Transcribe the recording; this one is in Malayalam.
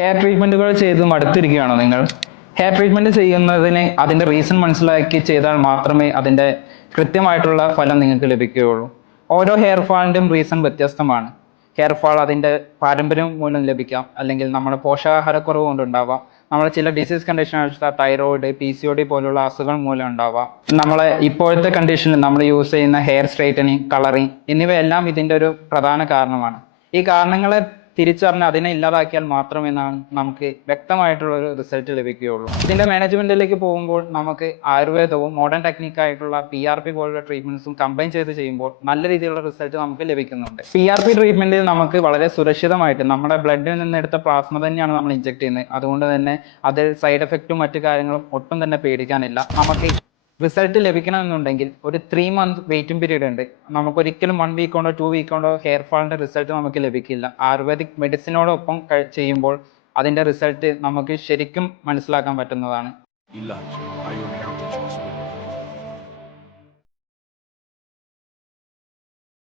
ഹെയർ ട്രീറ്റ്മെന്റുകൾ ചെയ്ത് മടുത്തിരിക്കുകയാണോ നിങ്ങൾ? ഹെയർ ട്രീറ്റ്മെന്റ് ചെയ്യുന്നതിന് അതിന്റെ റീസൺ മനസ്സിലാക്കി ചെയ്താൽ മാത്രമേ അതിന്റെ കൃത്യമായിട്ടുള്ള ഫലം നിങ്ങൾക്ക് ലഭിക്കുകയുള്ളൂ. ഓരോ ഹെയർ ഫാളിന്റെയും റീസൺ വ്യത്യസ്തമാണ്. ഹെയർ ഫാൾ അതിന്റെ പാരമ്പര്യം മൂലം ലഭിക്കാം, അല്ലെങ്കിൽ നമ്മുടെ പോഷകാഹാരക്കുറവ് കൊണ്ടുണ്ടാവാം, നമ്മളെ ചില ഡിസീസ് കണ്ടീഷൻ തൈറോയിഡ്, PCOD പോലുള്ള അസുഖങ്ങൾ മൂലം ഉണ്ടാവാം. നമ്മളെ ഇപ്പോഴത്തെ കണ്ടീഷനിൽ നമ്മൾ യൂസ് ചെയ്യുന്ന ഹെയർ സ്ട്രൈറ്റനിങ്, കളറിങ് എന്നിവയെല്ലാം ഇതിന്റെ ഒരു പ്രധാന കാരണമാണ്. ഈ കാരണങ്ങളെ തിരിച്ചറിഞ്ഞ് അതിനെ ഇല്ലാതാക്കിയാൽ മാത്രമേ നമുക്ക് വ്യക്തമായിട്ടുള്ള ഒരു റിസൾട്ട് ലഭിക്കുകയുള്ളൂ. ഇതിന്റെ മാനേജ്മെന്റിലേക്ക് പോകുമ്പോൾ നമുക്ക് ആയുർവേദവും മോഡേൺ ടെക്നിക്കായിട്ടുള്ള PRP പോലുള്ള ട്രീറ്റ്മെന്റ്സും കമ്പൈൻ ചെയ്ത് ചെയ്യുമ്പോൾ നല്ല രീതിയിലുള്ള റിസൾട്ട് നമുക്ക് ലഭിക്കുന്നുണ്ട്. PRP ട്രീറ്റ്മെന്റിൽ നമുക്ക് വളരെ സുരക്ഷിതമായിട്ട് നമ്മുടെ ബ്ലഡിൽ നിന്ന് എടുത്ത പ്ലാസ്മ തന്നെയാണ് നമ്മൾ ഇഞ്ചെക്ട് ചെയ്യുന്നത്. അതുകൊണ്ട് തന്നെ അതിൽ സൈഡ് എഫക്റ്റും മറ്റു കാര്യങ്ങളും ഒട്ടും തന്നെ പേടിക്കാനില്ല. നമുക്ക് റിസൾട്ട് ലഭിക്കണമെന്നുണ്ടെങ്കിൽ ഒരു 3 month വെയിറ്റിംഗ് പീരീഡ് ഉണ്ട്. നമുക്ക് ഒരിക്കലും 1 week കൊണ്ടോ 2 week കൊണ്ടോ ഹെയർ ഫാളിന്റെ റിസൾട്ട് നമുക്ക് ലഭിക്കില്ല. ആയുർവേദിക് മെഡിസിനോടൊപ്പം ചെയ്യുമ്പോൾ അതിന്റെ റിസൾട്ട് നമുക്ക് ശരിക്കും മനസ്സിലാക്കാൻ പറ്റുന്നതാണ്. इलाज आयुर्वेदिक हॉस्पिटल।